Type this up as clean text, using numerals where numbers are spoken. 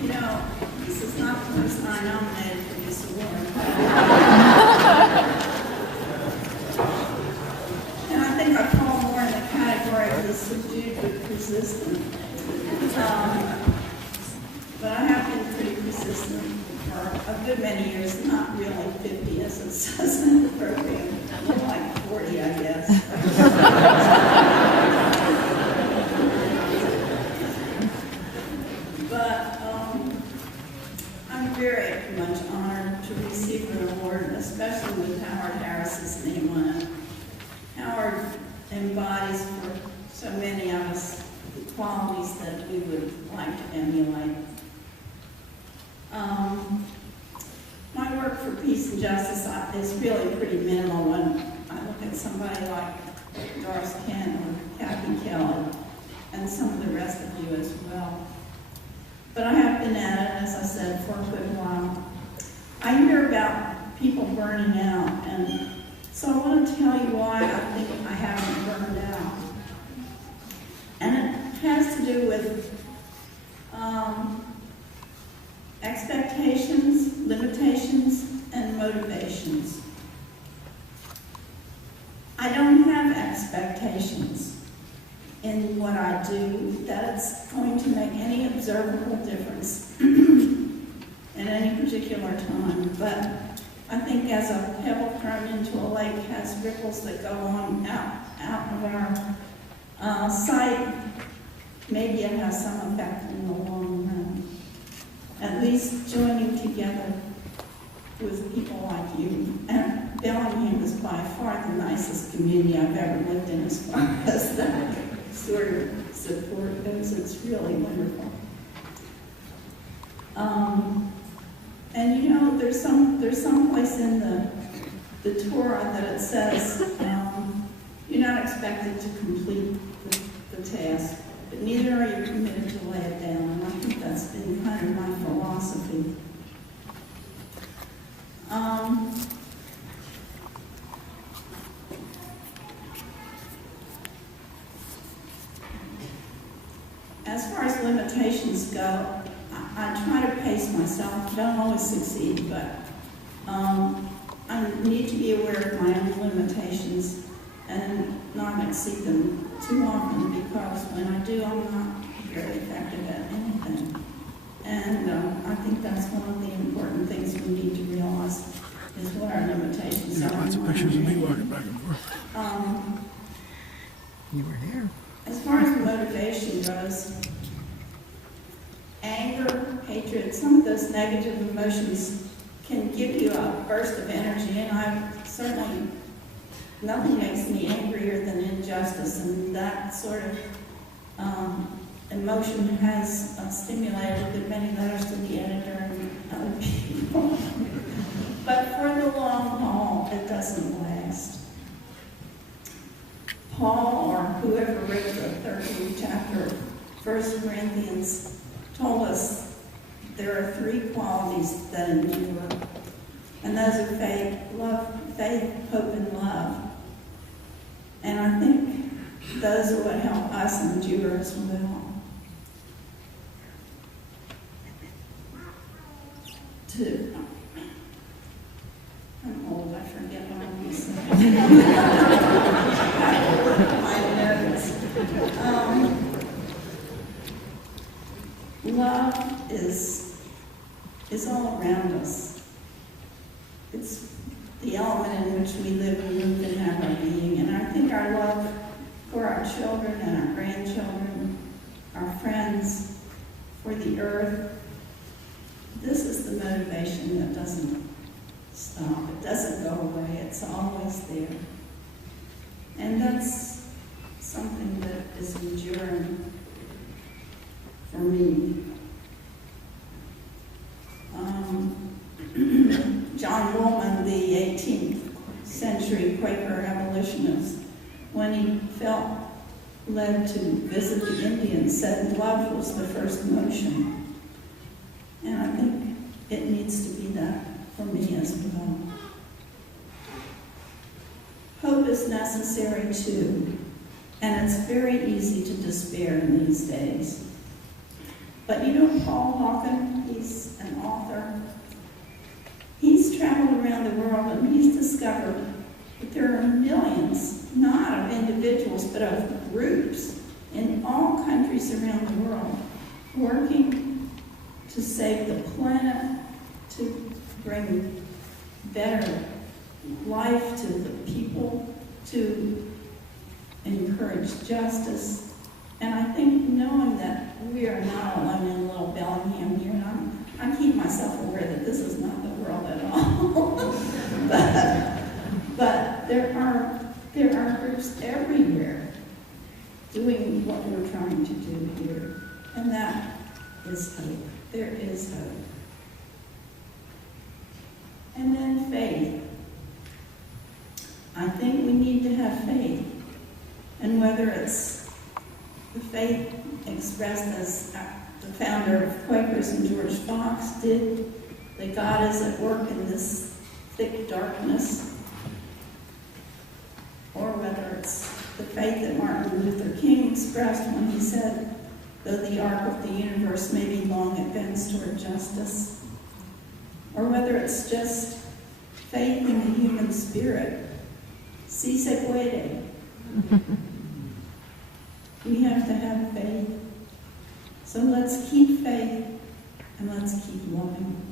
You know, this is not the first time I'm nominated for this award. And I think I fall more in the category of the subdued but persistent. But I have been pretty persistent for a good many years, not really 50 as it says in the program, more like 40, I guess. But I'm very much honored to receive an award, especially with Howard Harris's name on it. Howard embodies for so many of us the qualities that we would like to emulate. My work for peace and justice is really pretty minimal when I look at somebody like Doris Ferm or Kathy Kelly and some of the rest of you as well. But I have been at it, as I said, for a good while. I hear about people burning out, and so I want to tell you why I think I haven't burned out. And it has to do with expectations, limitations, and motivations. I don't have expectations in what I do that it's going to make any observable difference in any particular time. But I think as a pebble thrown into a lake has ripples that go on out of our sight, maybe it has some effect in the long run. At least joining together with people like you. And Bellingham is by far the nicest community I've ever lived in as far as that sort of support goes. It's really wonderful. And you know, there's some place in the Torah that it says you're not expected to complete the task, but neither are you committed to lay it down. And I think that's been kind of my philosophy. As far as limitations go, I try to pace myself. Don't always succeed, but I need to be aware of my own limitations and not exceed them too often, because when I do, I'm not very effective at anything. And I think that's one of the important things we need to realize is what our limitations are. Lots of pictures of me walking back and forth. You were here. As far as motivation goes, anger, hatred, some of those negative emotions can give you a burst of energy, and I certainly, nothing makes me angrier than injustice, and that sort of emotion has stimulated many letters to the editor and other people. But for the long haul, it doesn't last. Paul, or whoever wrote the 13th chapter of 1 Corinthians, told us there are three qualities that endure. And those are faith, hope, and love. And I think those are what help us endure as well. I'm old, I forget what I'm going to say. My notes. Love is all around us. It's the element in which we live and move and have our being. And I think our love for our children and our grandchildren, our friends, for the earth, this is the motivation that doesn't stop. It doesn't go away. It's always there. And that's something that is enduring for me. John Woolman, the 18th century Quaker abolitionist, when he felt led to visit the Indians, said love was the first emotion. And I think it needs to be that for me as well. Hope is necessary too, and it's very easy to despair in these days. But you know Paul Hawken, he's an author. He's traveled around the world and he's discovered that there are millions, not of individuals, but of groups in all countries around the world working to save the planet, to bring better life to the people, to encourage justice. And I think knowing that we are not alone in little Bellingham here, and I keep myself aware that this is not the world at all. but there are groups everywhere doing what we're trying to do here. And that is hope. There is hope. And then faith. I think we need to have faith. And whether it's the faith expressed as the founder of Quakers and George Fox did, that God is at work in this thick darkness, or whether it's the faith that Martin Luther King expressed when he said, though the arc of the universe may be long advanced toward justice, or whether it's just faith in the human spirit, si se puede. We have to have faith. So let's keep faith and let's keep loving.